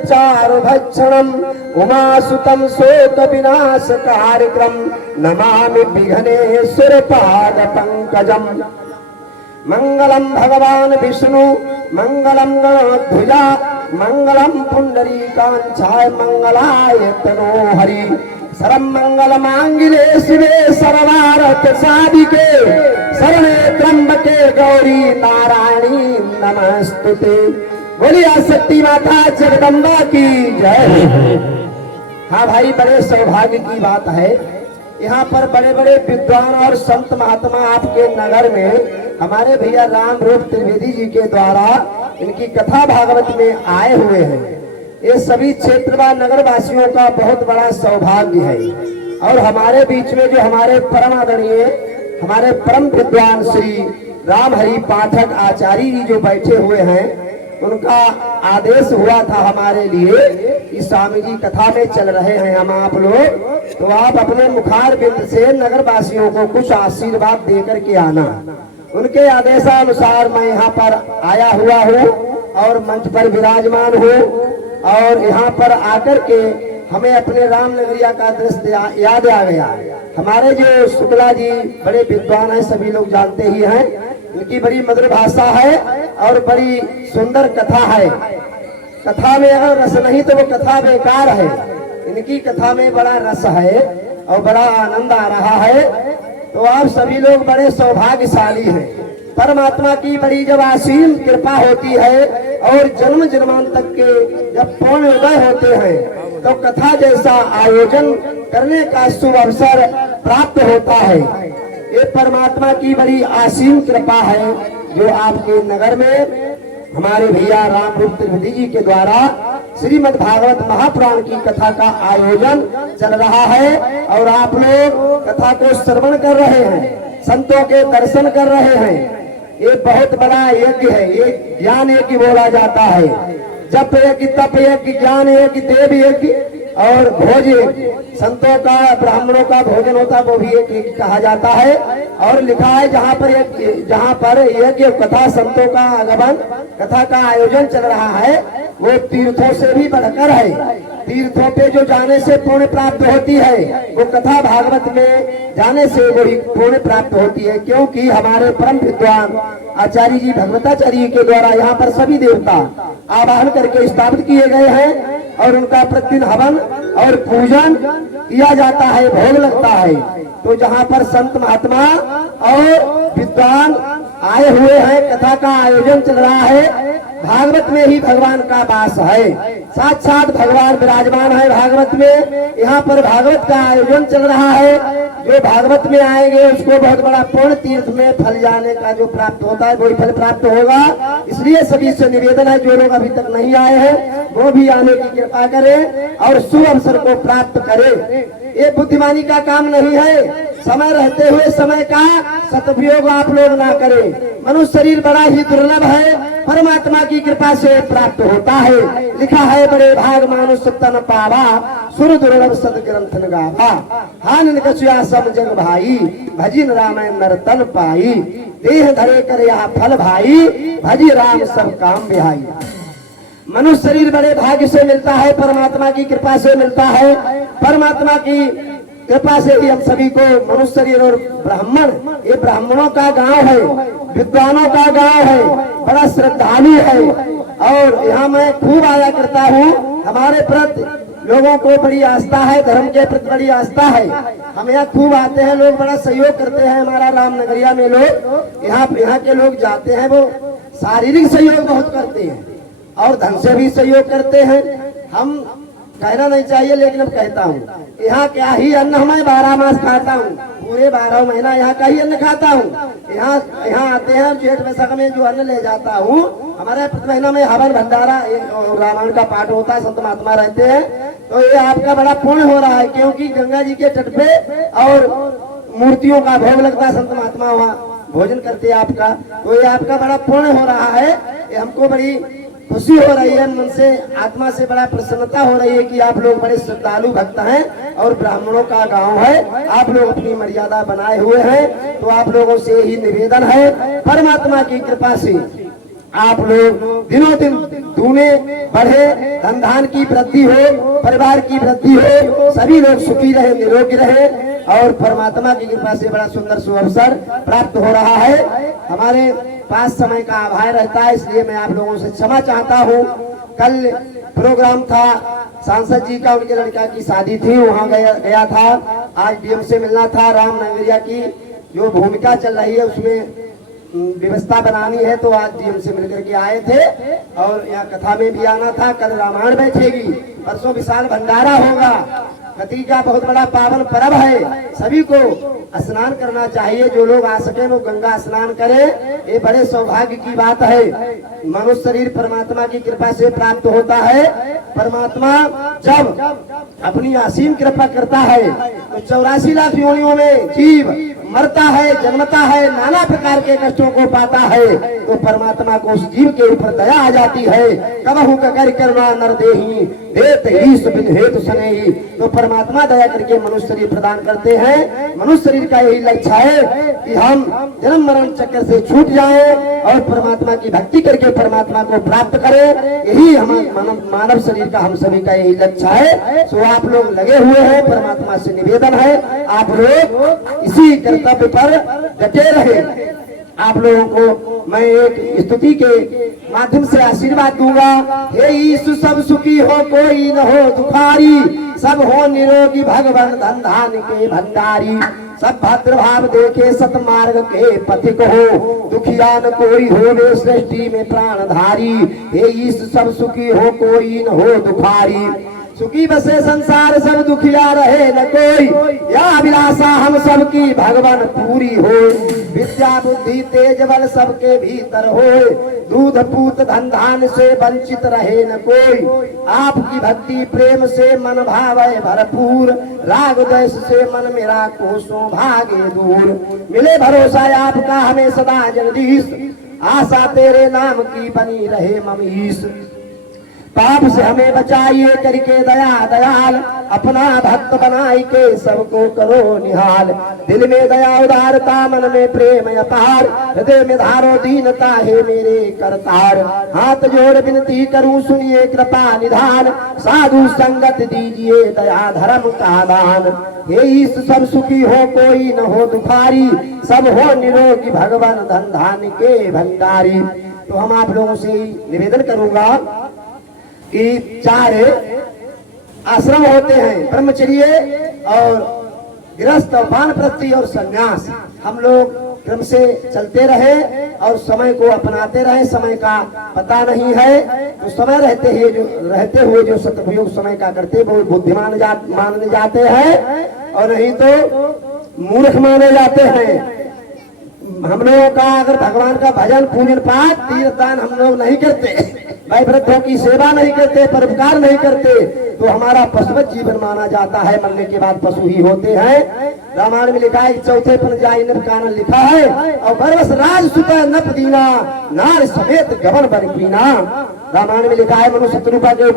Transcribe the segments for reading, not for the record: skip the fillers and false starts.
चारु भक्षणम उमासुतम शोक विनाश कार्यक्रम नमामि विघ्नेश्वर पाद पंकजम। मंगलम भगवान विष्णु मंगलम गणध्वजा मंगलम पुंडरीकांचाय मंगलाय तनोहरि सर्व मंगल मांगल्ये शिवे सर्वार्थ साधिके शरणे त्र्यंबके गौरी नारायणी नमस्तुते। बोलिए शक्ति माता जगदम्बा की जय। हाँ भाई, बड़े सौभाग्य की बात है, यहाँ पर बड़े बड़े विद्वान और संत महात्मा आपके नगर में हमारे भैया राम रूप त्रिवेदी जी के द्वारा इनकी कथा भागवत में आए हुए हैं। ये सभी क्षेत्र व नगर वासियों का बहुत बड़ा सौभाग्य है। और हमारे बीच में जो हमारे परम आदरणीय हमारे परम विद्वान श्री राम हरि पाठक आचार्य जी जो बैठे हुए हैं, उनका आदेश हुआ था हमारे लिए कि स्वामी जी कथा में चल रहे हैं हम आप लोग, तो आप अपने मुखार बिंद से नगर वासियों को कुछ आशीर्वाद देकर के आना। उनके आदेशानुसार मैं यहाँ पर आया हुआ हूँ और मंच पर विराजमान हूँ। और यहाँ पर आकर के हमें अपने राम नगरिया का दृश्य याद आ गया। हमारे जो शुक्ला जी बड़े विद्वान हैं, सभी लोग जानते ही हैं, इनकी बड़ी मधुर भाषा है और बड़ी सुंदर कथा है। कथा में अगर रस नहीं तो वो कथा बेकार है। इनकी कथा में बड़ा रस है और बड़ा आनंद आ रहा है। तो आप सभी लोग बड़े सौभाग्यशाली हैं। परमात्मा की बड़ी जब असीम कृपा होती है और जन्म जन्मांतर के जब पूर्ण उदय होते हैं तो कथा जैसा आयोजन करने का शुभ अवसर प्राप्त होता है। ये परमात्मा की बड़ी असीम कृपा है जो आपके नगर में हमारे भैया राम रूप त्रिवेदी जी के द्वारा श्रीमद् भागवत महापुराण की कथा का आयोजन चल रहा है। और आप लोग कथा को श्रवण कर रहे हैं, संतों के दर्शन कर रहे हैं। ये बहुत बड़ा यज्ञ है, ये ज्ञान यज्ञ बोला जाता है। जप यज्ञ, तप यज्ञ, ज्ञान यज्ञ, देव यज्ञ और भोज यज्ञ, संतों का ब्राह्मणों का भोजन होता है, वो भी एक यज्ञ कहा जाता है। और लिखा है जहाँ पर यज्ञ कथा संतों का आगमन कथा का आयोजन चल रहा है वो तीर्थों से भी बढ़कर है। तीर्थों पे जो जाने से पुण्य प्राप्त होती है वो कथा भागवत में जाने से वही पुण्य प्राप्त होती है। क्योंकि हमारे परम विद्वान आचार्य जी भगवताचार्य के द्वारा यहाँ पर सभी देवता आवाहन करके स्थापित किए गए हैं और उनका प्रतिदिन हवन और पूजन किया जाता है, भोग लगता है। तो जहाँ पर संत महात्मा और विद्वान आए हुए हैं, कथा का आयोजन चल रहा है, भागवत में ही भगवान का वास है। साक्षात भगवान विराजमान है भागवत में। यहाँ पर भागवत का आयोजन चल रहा है। जो भागवत में आएंगे उसको बहुत बड़ा पूर्ण तीर्थ में फल जाने का जो प्राप्त होता है वही फल प्राप्त होगा। इसलिए सभी से निवेदन है जो लोग अभी तक नहीं आए हैं वो भी आने की कृपा करें और शुभ अवसर को प्राप्त करें। ये बुद्धिमानी का काम नहीं है। समय रहते हुए समय का सदुपयोग आप लोग ना करें। मनुष्य शरीर बड़ा ही दुर्लभ है, परमात्मा की कृपा से प्राप्त होता है। लिखा है बड़े भाग मानुष तन पावा सुर दुर्लभ सदग्रंथन गावा। हान कछुआ सब जग भाई भजिन राम नर तन पाई। देह धरे कर यह फल भाई भजी राम सब काम बिहाई। मनुष्य शरीर बड़े भाग्य से मिलता है, परमात्मा की कृपा से मिलता है। परमात्मा की कृपा से ही हम सभी को मनुष्य शरीर और ब्राह्मण, ये ब्राह्मणों का गांव है, विद्वानों का गांव है, बड़ा श्रद्धालु है। और यहाँ मैं खूब आया करता हूँ। हमारे प्रति लोगों को बड़ी आस्था है, धर्म के प्रति बड़ी आस्था है। हम यहाँ खूब आते हैं, लोग बड़ा सहयोग करते हैं। हमारा राम नगरिया में लोग यहाँ के लोग जाते हैं, वो शारीरिक सहयोग बहुत करते हैं और धन से भी सहयोग करते हैं। हम कहना नहीं चाहिए लेकिन अब कहता हूँ, यहाँ क्या ही अन्न मैं 12 मास खाता हूँ, पूरे 12 महीना यहाँ का ही अन्न खाता हूँ। यहाँ आते हैं जेठ वैशाख में जो अन्न ले जाता हूँ। हमारे प्रति महीना में हवन भंडारा रामायण का पाठ होता है, संत महात्मा रहते हैं। तो ये आपका बड़ा पुण्य हो रहा है क्योंकि गंगा जी के तट पे और मूर्तियों का भोग लगता है, संत महात्मा वहाँ भोजन करते हैं आपका। तो ये आपका बड़ा पुण्य हो रहा है। ये हमको बड़ी खुशी हो रही है, मन से आत्मा से बड़ा प्रसन्नता हो रही है कि आप लोग बड़े श्रद्धालु भक्त हैं और ब्राह्मणों का गांव है। आप लोग अपनी मर्यादा बनाए हुए हैं। तो आप लोगों से ही निवेदन है, परमात्मा की कृपा से आप लोग दिनों दिन दूने बढ़े, धन धान की वृद्धि हो, परिवार की वृद्धि हो, सभी लोग सुखी रहे, निरोगी रहे और परमात्मा की कृपा से बड़ा सुंदर सुअवसर प्राप्त हो रहा है। हमारे पास समय का अभाव रहता है, इसलिए मैं आप लोगों से क्षमा चाहता हूँ। कल प्रोग्राम था सांसद जी का, उनके लड़का की शादी थी, वहाँ गया था। आज डीएम से मिलना था। राम नगरिया की जो भूमिका चल रही है उसमें व्यवस्था बनानी है, तो आज डीएम से मिलकर के आए थे और यहाँ कथा में भी आना था। कल रामायण बैठेगी, परसों विशाल भंडारा होगा। कती का बहुत बड़ा पावन पर्व है, सभी को स्नान करना चाहिए। जो लोग आ सके वो गंगा स्नान करें, ये बड़े सौभाग्य की बात है। मनुष्य शरीर परमात्मा की कृपा से प्राप्त होता है। परमात्मा जब अपनी असीम कृपा करता है तो 84 लाख योनियों में जीव मरता है, जन्मता है, नाना प्रकार के कष्टों को पाता है, तो परमात्मा को उस जीव के ऊपर दया आ जाती है। कबहू कर करना नर देही देत ईश बिन हेतु सनेही। तो परमात्मा दया करके मनुष्य शरीर प्रदान करते हैं। मनुष्य शरीर का यही लक्ष्य है कि हम जन्म मरण चक्कर से छूट जाएं और परमात्मा की भक्ति करके परमात्मा को प्राप्त करें। यही हम मानव शरीर का, हम सभी का यही लक्ष्य है। सो आप लोग लगे हुए हैं, परमात्मा से निवेदन है आप लोग इसी कर्तव्य पर डटे रहे। आप लोगों को मैं एक स्तुति के माध्यम से आशीर्वाद दूंगा। हे यीशु सब सुखी हो, कोई न हो दुखारी, सब हो निरोगी, भगवान धन धान के भंडारी। सब भद्र भाव देखे सतमार्ग के पथिक हो, दुखिया न कोई हो वे सृष्टि में प्राणधारी। हे यीशु सब सुखी हो, कोई न हो दुखारी, सुखी बसे संसार सब दुखिया रहे न कोई, या अभिलाषा हम सबकी भगवान पूरी हो। विद्या बुद्धि तेज बल सबके भीतर हो, दूध पूत धन धान से वंचित रहे न कोई। आपकी भक्ति प्रेम से मन भावे भरपूर, राग द्वेष से मन मेरा कोसों भागे दूर। मिले भरोसा आपका हमें सदा जगदीश, आशा तेरे नाम की बनी रहे ममीश। पाप से हमें बचाइए करके दया दयाल, अपना भक्त बनाई के सबको करो निहाल। दिल में दया उदारता, मन में प्रेम अपार, हृदय में धारो दीनता है मेरे करतार। हाथ जोड़ विनती करूं सुनिए कृपा निधान, साधु संगत दीजिए दया धर्म का दान। हे ईश सब सुखी हो, कोई न हो दुखारी, सब हो निरोगी, भगवान धन धान के भंडारी। तो हम आप लोगों से निवेदन करूंगा कि 4 आश्रम होते हैं, ब्रह्मचर्य और गृहस्थ, वानप्रस्थी और संन्यास। हम लोग क्रम से चलते रहे और समय को अपनाते रहे। समय का पता नहीं है, तो समय रहते हुए जो सदुपयोग समय का करते वो बुद्धिमान माने जाते हैं और नहीं तो मूर्ख माने जाते हैं। हम लोगों का अगर भगवान का भजन पूजन पाठ तीर्थ दान हम लोग नहीं करते, भाई वृद्धों की सेवा नहीं करते, परोपकार नहीं करते, तो हमारा पशुवत जीवन माना जाता है। मरने के बाद पशु ही होते हैं। रामायण में लिखा है, 4 पंजाई नप कानन लिखा है, और बरवस राज सुत नप दीना, नार समेत गवन बन पीना। रामायण में लिखा है मनु शत्रुपा के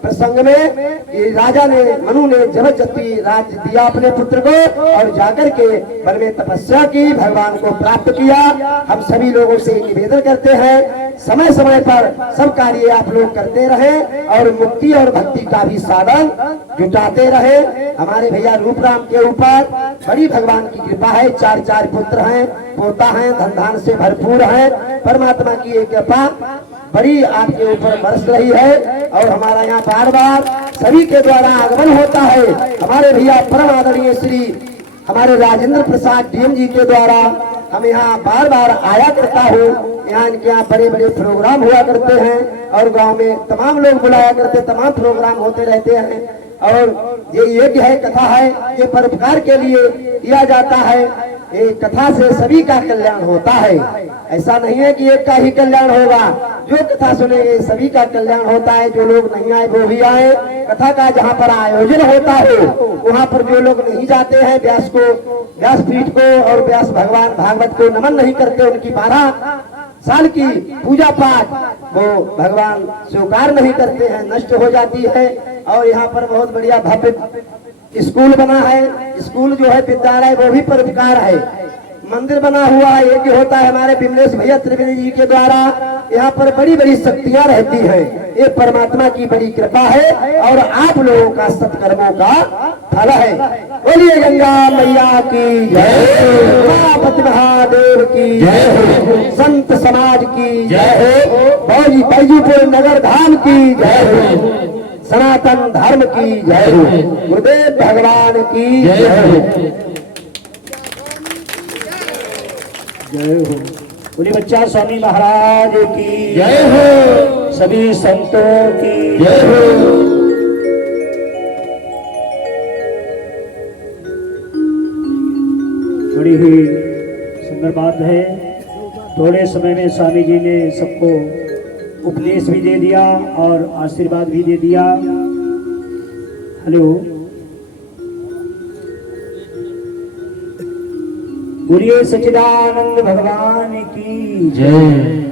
प्रसंग में, राजा ने मनु ने जबरदस्ती राज दिया अपने पुत्र को और जाकर के वन में तपस्या की, भगवान को प्राप्त किया। हम सभी लोगों से निवेदन करते हैं समय समय पर सब कार्य आप लोग करते रहे और मुक्ति और भक्ति का भी साधन जुटाते रहे। हमारे भैया रूपराम के ऊपर बड़ी भगवान की कृपा है, 4 पुत्र हैं, पोता हैं, धन धान से भरपूर हैं। परमात्मा की एक कृपा बड़ी आपके ऊपर बरस रही है और हमारा यहाँ बार बार सभी के द्वारा आगमन होता है। हमारे भैया परम आदरणीय श्री हमारे राजेंद्र प्रसाद डीएम जी के द्वारा हम यहाँ बार बार आया करता हूँ। यहाँ इनके यहाँ बड़े बड़े प्रोग्राम हुआ करते हैं और गांव में तमाम लोग बुलाया करते, तमाम प्रोग्राम होते रहते हैं। और ये यज्ञ है, कथा है, ये परोपकार के लिए किया जाता है। ये कथा से सभी का कल्याण होता है। ऐसा नहीं है कि एक का ही कल्याण होगा, जो कथा सुनेंगे सभी का कल्याण होता है। जो लोग नहीं आए वो भी आए। कथा का जहाँ पर आयोजन होता है वहाँ पर जो लोग नहीं जाते हैं, व्यासपीठ को और व्यास भगवान भागवत को नमन नहीं करते, उनकी 12 साल की पूजा पाठ वो भगवान स्वीकार नहीं करते हैं, नष्ट हो जाती है। और यहाँ पर बहुत बढ़िया भव्य स्कूल बना है। स्कूल जो है विद्यालय वो भी परोपकार है। मंदिर बना हुआ है, एक ही होता है हमारे विमलेश भैया त्रिवेदी जी के द्वारा। यहाँ पर बड़ी बड़ी शक्तियां रहती हैं, ये परमात्मा की बड़ी कृपा है और आप लोगों का सत्कर्मों का फल है। बोलिए गंगा मैया की जय, उमापति महादेव की जय, संत समाज की जय हो, बैजूपुर नगर धाम की जय हो, सनातन धर्म की जय हो, गुरुदेव भगवान की जय हो। जय हो। बोलिए बच्चा स्वामी महाराज की जय हो, सभी संतों की जय हो। बड़ी ही सुंदर बात है, थोड़े समय में स्वामी जी ने सबको उपदेश भी दे दिया और आशीर्वाद भी दे दिया। हेलो, बोलिए सच्चिदानंद भगवान की जय।